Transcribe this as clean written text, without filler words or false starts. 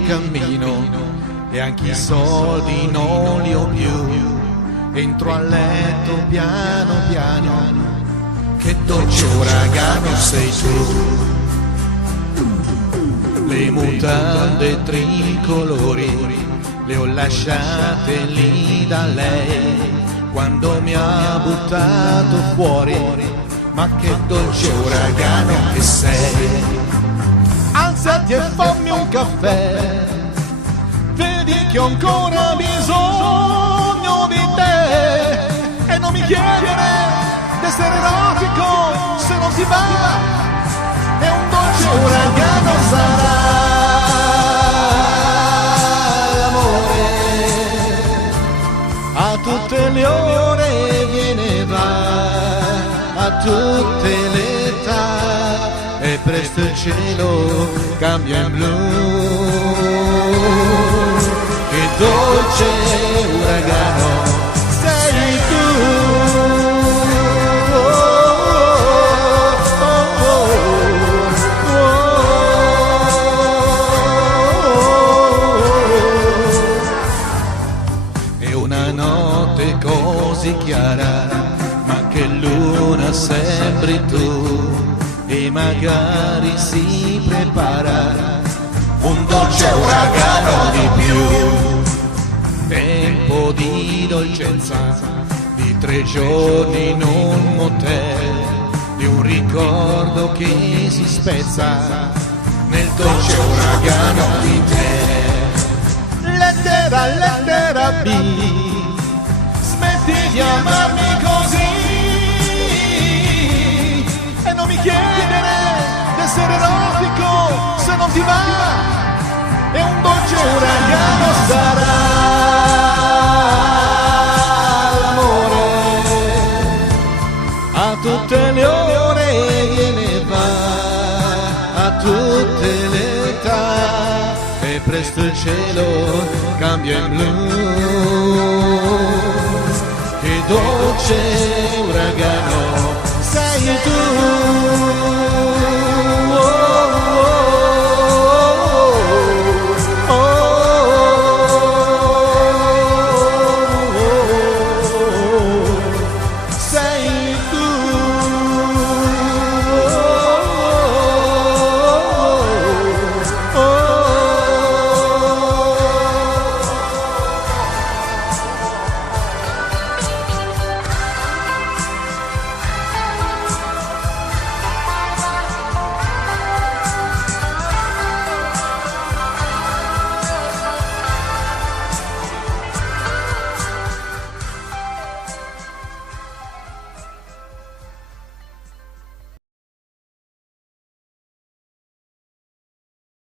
che cammino e anche i soldi non li ho più. Entro a letto piano piano, che dolce uragano sei tu. Le mutande tricolori le ho lasciate lì da lei quando mi ha buttato fuori, ma che dolce uragano che sei. Alzati e fammi un caffè, vedi che ho ancora bisogno di te. E non mi chiedere d'essere erotico se non ti va, è un dolce uragano sarà l'amore. A tutte le ore viene e va, a tutte le età, e presto il cielo cambia in blu. Che dolce uragano sei tu. È una notte così chiara, ma che luna sembri tu. E magari si prepara un dolce uragano di più. Tempo di dolcezza, di 3 giorni in un motel, di un ricordo che si spezza nel dolce uragano di te. Lettera, lettera B, smetti di amarmi così. E non mi chiedere d'essere erotico se non ti va, è un dolce uragano sarà l'amore. A tutte le ore viene e va, a tutte le età, e presto il cielo cambia in blu. Che dolce uragano